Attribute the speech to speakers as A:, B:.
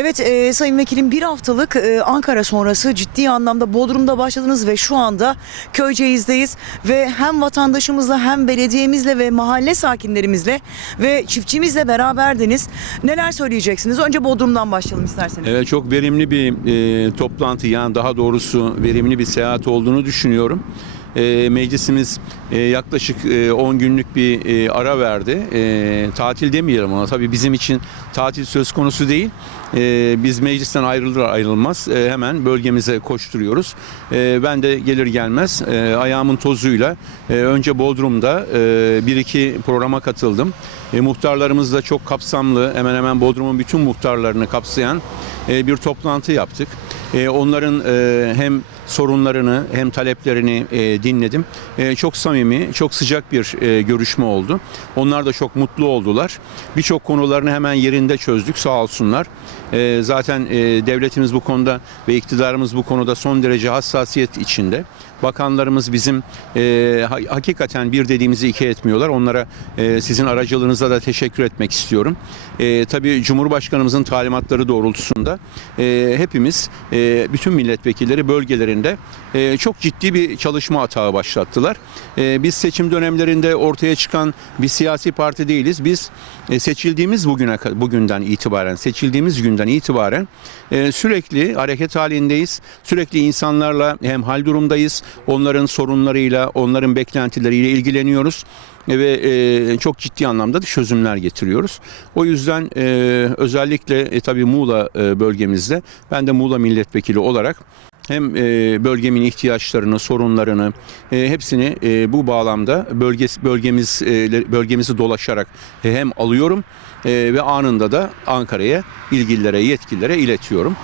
A: Evet e, Sayın Vekilim bir haftalık e, Ankara sonrası ciddi anlamda Bodrum'da başladınız ve şu anda Köyceğiz'deyiz ve hem vatandaşımızla hem belediyemizle ve mahalle sakinlerimizle ve çiftçimizle beraberdiniz. Neler söyleyeceksiniz? Önce Bodrum'dan başlayalım isterseniz.
B: Evet çok verimli bir e, toplantı yani daha doğrusu verimli bir seyahat olduğunu düşünüyorum. E, meclisimiz e, yaklaşık e, 10 günlük bir e, ara verdi. E, tatil demeyelim ona tabii bizim için tatil söz konusu değil. E, biz meclisten ayrılır ayrılmaz e, hemen bölgemize koşturuyoruz. E, ben de gelir gelmez e, ayağımın tozuyla e, önce Bodrum'da e, bir iki programa katıldım. E, muhtarlarımız da çok kapsamlı hemen hemen Bodrum'un bütün muhtarlarını kapsayan e, bir toplantı yaptık. E, onların e, hem sorunlarını hem taleplerini e, dinledim. E, çok samimi, çok sıcak bir e, görüşme oldu. Onlar da çok mutlu oldular. Birçok konularını hemen yerinde çözdük sağ olsunlar. E, zaten e, devletimiz bu konuda ve iktidarımız bu konuda son derece hassasiyet içinde. Bakanlarımız bizim e, ha- hakikaten bir dediğimizi iki etmiyorlar. Onlara e, sizin aracılığınıza da teşekkür etmek istiyorum. E, tabii Cumhurbaşkanımızın talimatları doğrultusunda e, hepimiz e, bütün milletvekilleri bölgelerinde e, çok ciddi bir çalışma atağı başlattılar. E, biz seçim dönemlerinde ortaya çıkan bir siyasi parti değiliz. Biz e, seçildiğimiz bugüne bugünden itibaren seçildiğimiz günden itibaren e, sürekli hareket halindeyiz. Sürekli insanlarla hem hal durumdayız. Onların sorunlarıyla, onların beklentileriyle ilgileniyoruz ve e, çok ciddi anlamda da çözümler getiriyoruz. O yüzden e, özellikle e, tabii Muğla e, bölgemizde ben de Muğla milletvekili olarak hem e, bölgemin ihtiyaçlarını, sorunlarını e, hepsini e, bu bağlamda bölges, bölgemiz e, bölgemizi dolaşarak e, hem alıyorum e, ve anında da Ankara'ya ilgililere, yetkililere iletiyorum.